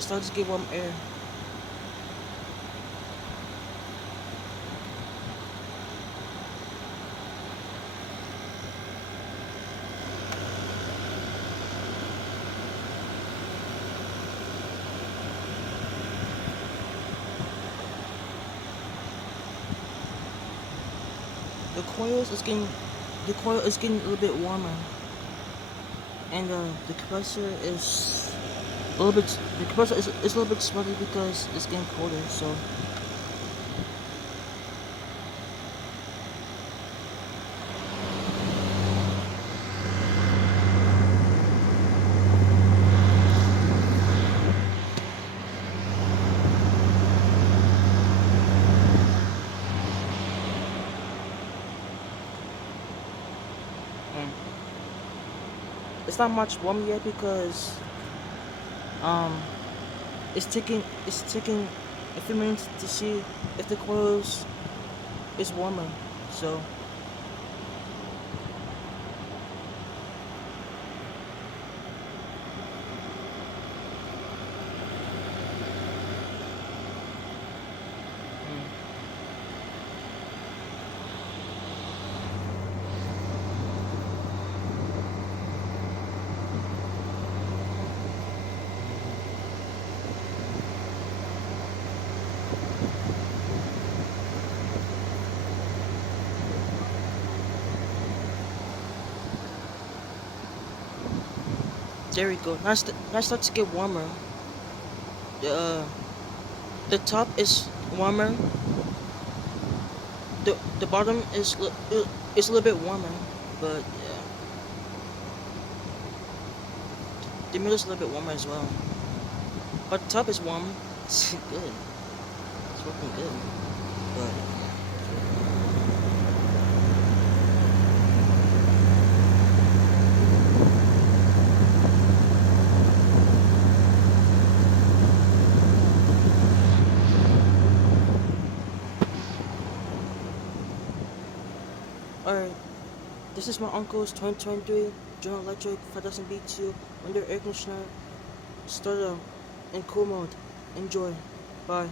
It starts to get warm air. The coils is getting the coil is getting a little bit warmer, and the compressor is a little bit. The compressor is a little bit sweaty because it's getting colder. So mm, it's not much warm yet because um it's taking a few minutes to see if the coils is warmer. So mm, there we go. Now it starts to get warmer. The uh, the top is warmer. The bottom is a little bit warmer, but yeah, the middle is a little bit warmer as well. But the top is warm. It's good. It's working good. But alright, this is my uncle's 2023 General Electric 5000 BTU under air conditioner starter in cool mode. Enjoy. Bye.